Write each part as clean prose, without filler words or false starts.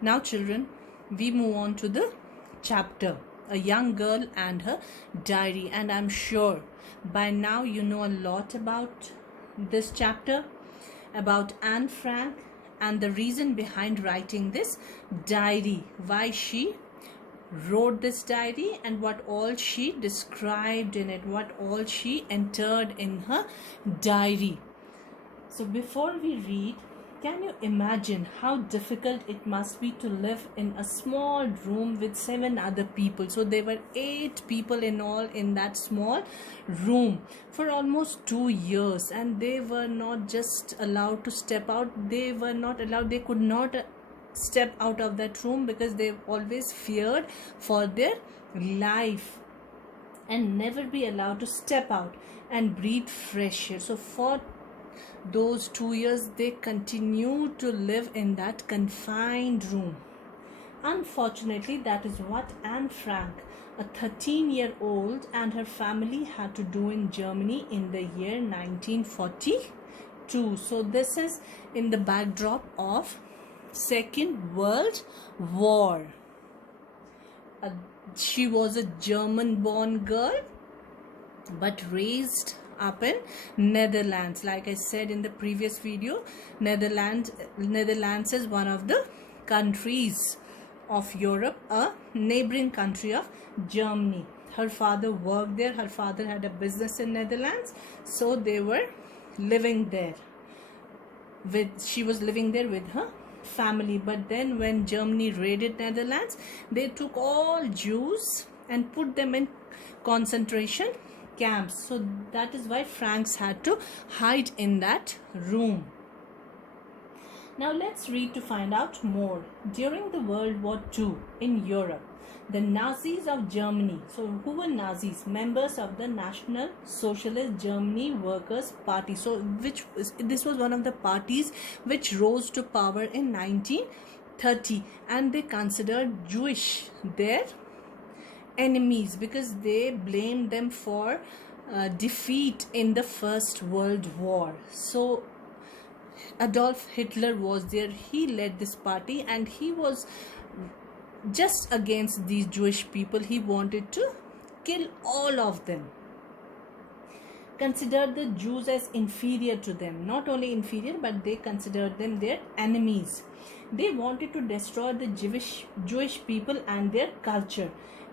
Now, children, we move on to the chapter, a young girl and her diary. And I'm sure by now you know a lot about this chapter, about Anne Frank and the reason behind writing this diary, why she wrote this diary and what all she described in it, what all she entered in her diary. So before we read, can you imagine how difficult it must be to live in a small room with 7 other people? So there were 8 people in all in that small room for almost 2 years, and they were not just allowed to step out. They were not allowed, they could not step out of that room because they always feared for their life and never be allowed to step out and breathe fresh air. So for those 2 years they continued to live in that confined room. Unfortunately, that is what Anne Frank, a 13-year-old, and her family had to do in Germany in the year 1942. So this is in the backdrop of Second World War. She was a German-born girl but raised up in Netherlands. Like I said in the previous video, Netherlands is one of the countries of Europe, a neighboring country of Germany. Her father worked there. Her father had a business in Netherlands, so they were living there she was living there with her family. But then when Germany raided Netherlands, they took all Jews and put them in concentration camps. So that is why Franks had to hide in that room. Now let's read to find out more. During the World War II in Europe, the Nazis of Germany, so who were Nazis? Members of the National Socialist Germany Workers' Party. So this was one of the parties which rose to power in 1930, and they considered Jewish their enemies because they blamed them for defeat in the First World War. So Adolf Hitler was there. He led this party and he was just against these Jewish people. He wanted to kill all of them. Considered the Jews as inferior to them. Not only inferior, but they considered them their enemies. They wanted to destroy the Jewish people and their culture.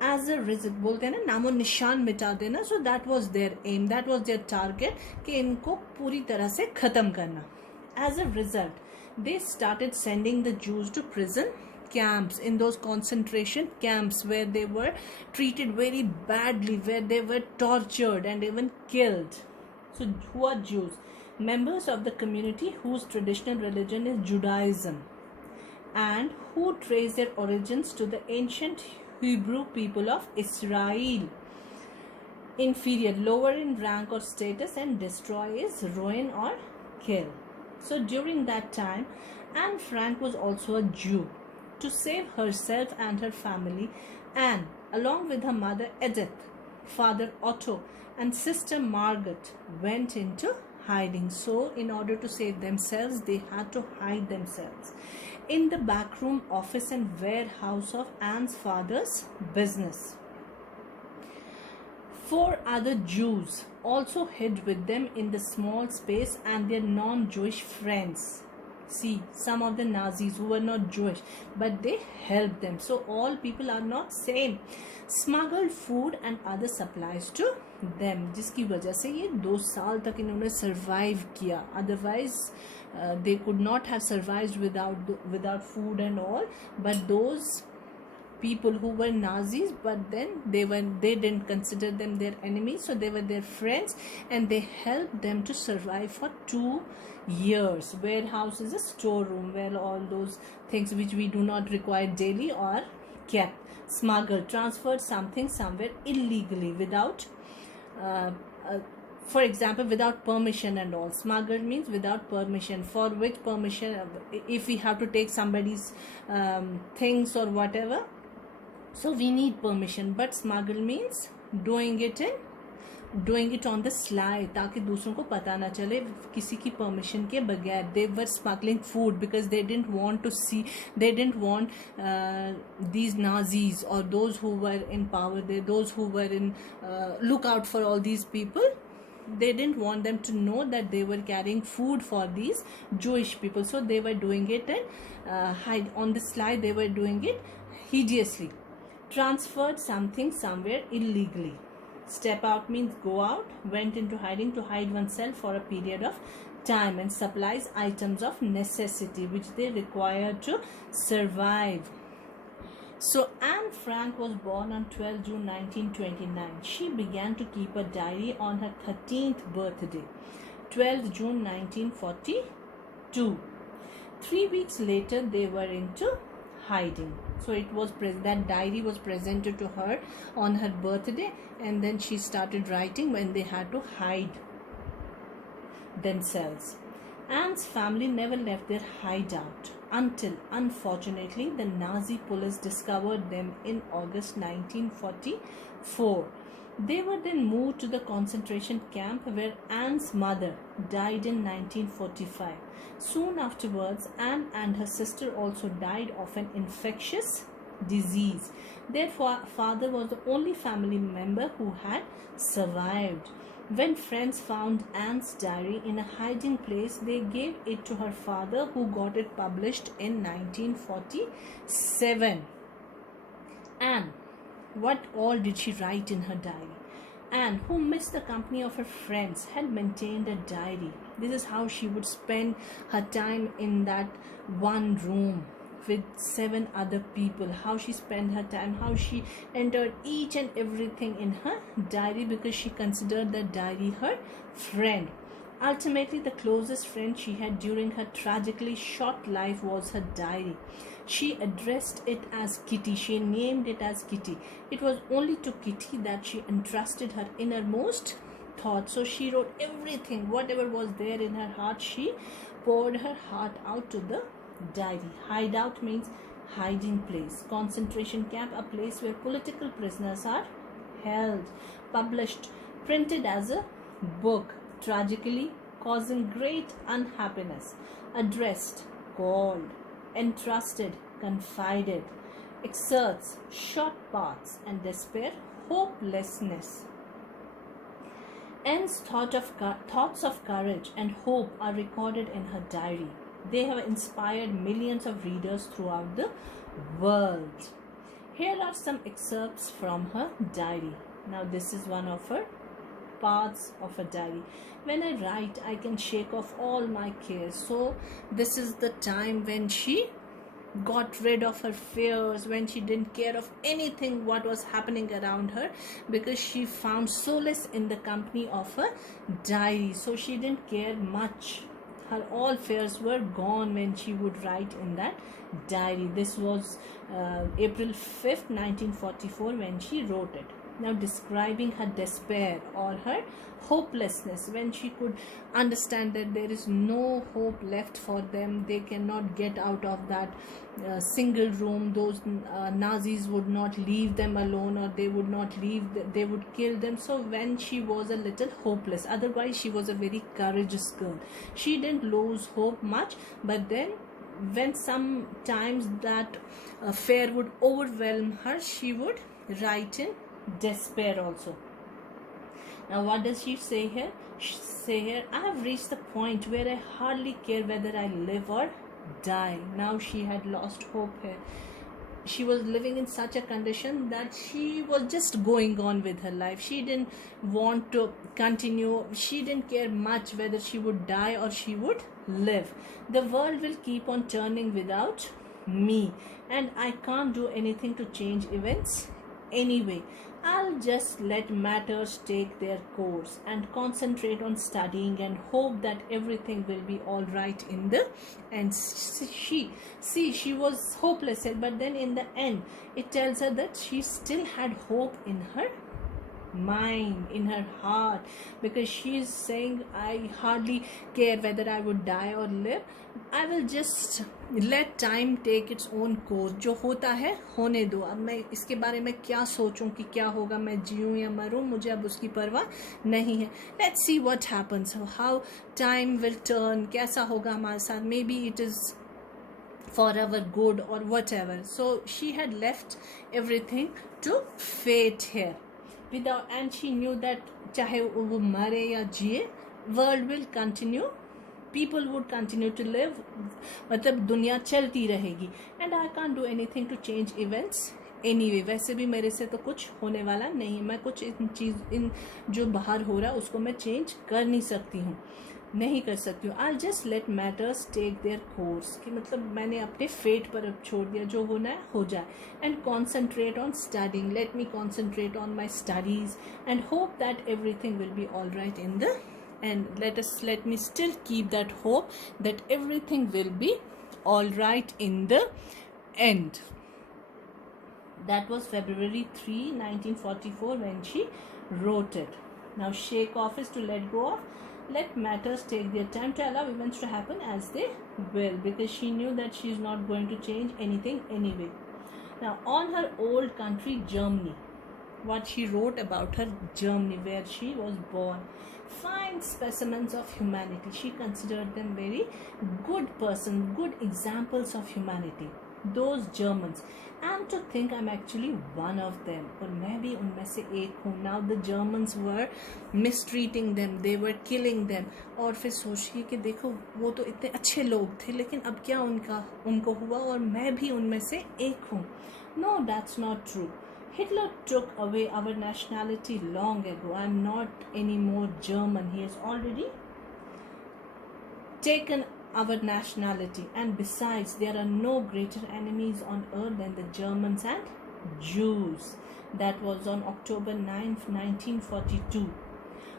As a result, बोलते हैं ना, नामो निशान मिटा देना. So that was their aim, that was their target, कि इनको पूरी तरह से खत्म करना. As a result, they started sending the Jews to prison camps, in those concentration camps where they were treated very badly, where they were tortured and even killed. So who are Jews? Members of the community whose traditional religion is Judaism and who trace their origins to the ancient Hebrew people of Israel. Inferior, lower in rank or status, and destroy is ruin or kill. So during that time, Anne Frank was also a Jew. To save herself and her family, Anne, along with her mother Edith, father Otto, and sister Margaret, went into hiding. So in order to save themselves, they had to hide themselves in the backroom office and warehouse of Anne's father's business. 4 other Jews also hid with them in the small space, and their non-Jewish friends. See, some of the Nazis who were not Jewish, but they helped them. So all people are not same. Smuggled food and other supplies to them, जिसकी वजह से ये 2 साल तक इन्होंने survive किया. Otherwise, they could not have survived without food and all. But those people who were Nazis, but then they didn't consider them their enemies, so they were their friends, and they helped them to survive for 2 years. Warehouse is a storeroom where all those things which we do not require daily are kept. Smuggled, transferred something somewhere illegally without for example, without permission and all. Smuggled means without permission. For which permission? If we have to take somebody's things or whatever, so we need permission. But smuggle means doing it in doing it on the sly, ताकि दूसरों को पता ना चले किसी की permission के बगैर. They were smuggling food because they didn't want to see, they didn't want these Nazis or those who were in power, those who were in lookout for all these people, they didn't want them to know that they were carrying food for these Jewish people. So they were doing it and hide on the slide. They were doing it hideously. Transferred something somewhere illegally. Step out means go out. Went into hiding to hide oneself for a period of time and supplies items of necessity which they require to survive. So Anne Frank was born on 12 June 1929. She began to keep a diary on her 13th birthday, 12 June 1942. 3 weeks later, they were into hiding. So it was that diary was presented to her on her birthday, and then she started writing when they had to hide themselves. Anne's family never left their hideout until, unfortunately, the Nazi police discovered them in August 1944. They were then moved to the concentration camp where Anne's mother died in 1945. Soon afterwards, Anne and her sister also died of an infectious disease. Their father was the only family member who had survived. When friends found Anne's diary in a hiding place, they gave it to her father, who got it published in 1947. Anne, what all did she write in her diary? Anne, who missed the company of her friends, had maintained a diary. This is how she would spend her time in that one room with 7 other people, how she spent her time, how she entered each and everything in her diary, because she considered the diary her friend. Ultimately, the closest friend she had during her tragically short life was her diary. She addressed it as Kitty. She named it as Kitty. It was only to Kitty that she entrusted her innermost thoughts. So she wrote everything, whatever was there in her heart, she poured her heart out to the diary. Hideout means hiding place. Concentration camp, a place where political prisoners are held. Published, printed as a book, tragically causing great unhappiness. Addressed, called, entrusted, confided. Excerpts, short parts, and despair, hopelessness. Anne's thoughts of courage and hope are recorded in her diary. They have inspired millions of readers throughout the world. Here are some excerpts from her diary. Now this is one of her parts of her diary. When I write, I can shake off all my cares. So this is the time when she got rid of her fears, when she didn't care of anything what was happening around her, because she found solace in the company of her diary. So she didn't care much. Her all fears were gone when she would write in that diary. This was April 5th, 1944 when she wrote it. Now describing her despair or her hopelessness, when she could understand that there is no hope left for them, they cannot get out of that single room, those Nazis would not leave them alone, or they would not leave, they would kill them. So when she was a little hopeless, otherwise she was a very courageous girl, she didn't lose hope much, but then when sometimes that fear would overwhelm her, she would write in despair also. Now what does she say here? She say here, I have reached the point where I hardly care whether I live or die. Now she had lost hope here. She was living in such a condition that she was just going on with her life. She didn't want to continue. She didn't care much whether she would die or she would live. The world will keep on turning without me, and I can't do anything to change events anyway. I'll just let matters take their course and concentrate on studying and hope that everything will be all right in the end. She was hopeless, but then in the end it tells her that she still had hope in her mind, in her heart, because she is saying, I hardly care whether I would die or live. I will just let time take its own course. जो होता है होने दो. अब मैं इसके बारे में क्या सोचूं कि क्या होगा, मैं जीऊं या मरूं, मुझे अब उसकी परवाह नहीं है. Let's see what happens, how time will turn, कैसा होगा हमारे साथ. Maybe it is for our good or whatever. So she had left everything to fate here without, and she knew that चाहे वो मरे या जिए, world will continue, people would continue to live, मतलब दुनिया चलती रहेगी. And I can't do anything to change events anyway. वैसे भी मेरे से तो कुछ होने वाला नहीं. मैं कुछ इन जो बाहर हो रहा है उसको मैं चेंज कर नहीं सकती हूँ, नहीं कर सकती हूँ. I'll just let matters take their course, कि मतलब मैंने अपने फेट पर अब छोड़ दिया, जो होना है हो जाए. And concentrate on studying. Let me concentrate on my studies and hope that everything will be all right in the end. Let me still keep that hope that everything will be all right in the end. That was February 3, 1944 when she wrote it. Now shake off is to let go of. Let matters take their time, to allow events to happen as they will, because she knew that she is not going to change anything anyway. Now on her old country Germany, what she wrote about her Germany, where she was born. Fine specimens of humanity. She considered them very good persons, good examples of humanity, those Germans. And to think I'm actually one of them, और मैं भी उनमें से एक हूँ. Now the Germans were mistreating them, they were killing them. और फिर सोचिए कि देखो वो तो इतने अच्छे लोग थे, लेकिन अब क्या उनको हुआ, और मैं भी उनमें से एक हूँ. No, that's not true. Hitler took away our nationality long ago. I'm not any more German. He has already taken our nationality. And besides, there are no greater enemies on earth than the Germans and Jews. That was on October 9th, 1942.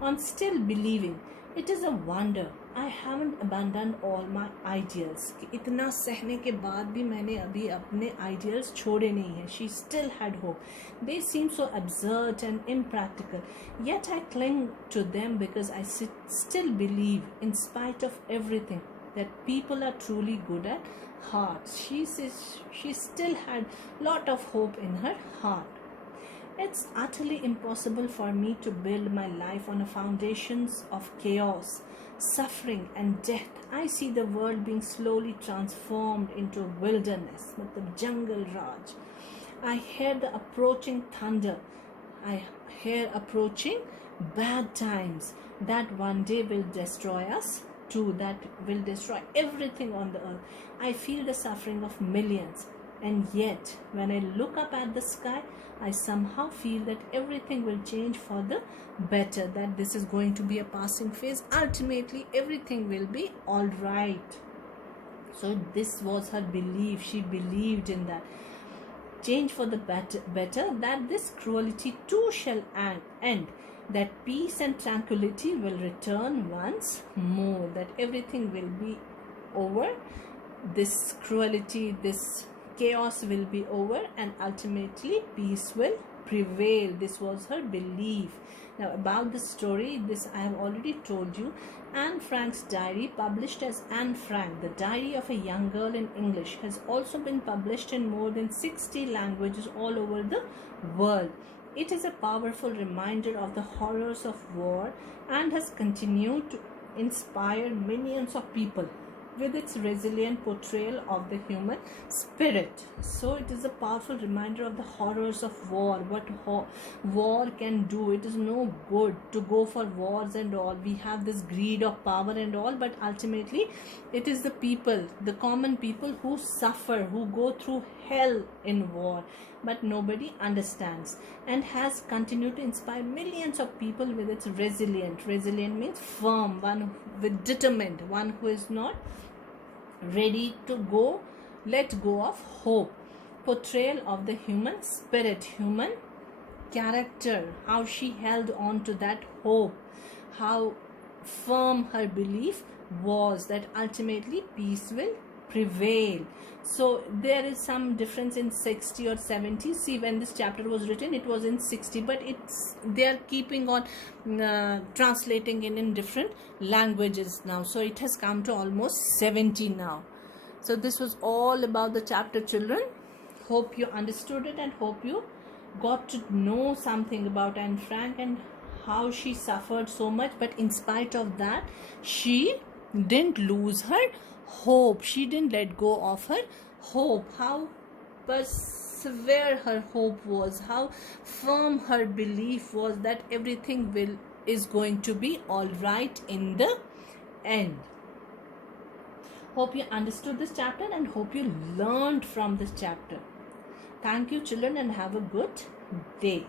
On still believing, it is a wonder I haven't abandoned all my ideals. कि इतना सहने के बाद भी मैंने अभी अपने ideals छोड़े नहीं हैं. She still had hope. They seem so absurd and impractical, yet I cling to them because I still believe, in spite of everything, that people are truly good at heart. She says she still had lot of hope in her heart. It's utterly impossible for me to build my life on a foundations of chaos, suffering and death. I see the world being slowly transformed into a wilderness, matlab jungle raj. I hear the approaching thunder. I hear approaching bad times that one day will destroy us too, that will destroy everything on the earth. I feel the suffering of millions. And yet, when I look up at the sky, I somehow feel that everything will change for the better, that this is going to be a passing phase. Ultimately, everything will be all right. So this was her belief. She believed in that. Change for the better, that this cruelty too shall end, that peace and tranquility will return once more, that everything will be over, this cruelty, this chaos will be over, and ultimately peace will prevail. This was her belief. Now about the story, this I have already told you. Anne Frank's diary, published as Anne Frank, the diary of a young girl in English, has also been published in more than 60 languages all over the world. It is a powerful reminder of the horrors of war and has continued to inspire millions of people with its resilient portrayal of the human spirit. So it is a powerful reminder of the horrors of war, what war can do. It is no good to go for wars and all. We have this greed of power and all, but ultimately it is the people, the common people, who suffer, who go through hell in war, but nobody understands, and has continued to inspire millions of people with its resilient means firm, one with determined, one who is not ready to let go of hope, portrayal of the human spirit, human character, how she held on to that hope, how firm her belief was that ultimately peace will prevail. So there is some difference in 60 or 70. See, when this chapter was written, it was in 60, but they are keeping on translating in different languages now. So it has come to almost 70 now. So this was all about the chapter, children. Hope you understood it, and hope you got to know something about Anne Frank and how she suffered so much. But in spite of that, she didn't lose her hope. She didn't let go of her hope. How persevere her hope was, how firm her belief was that everything is going to be all right in the end. Hope you understood this chapter, and hope you learned from this chapter. Thank you, children, and have a good day.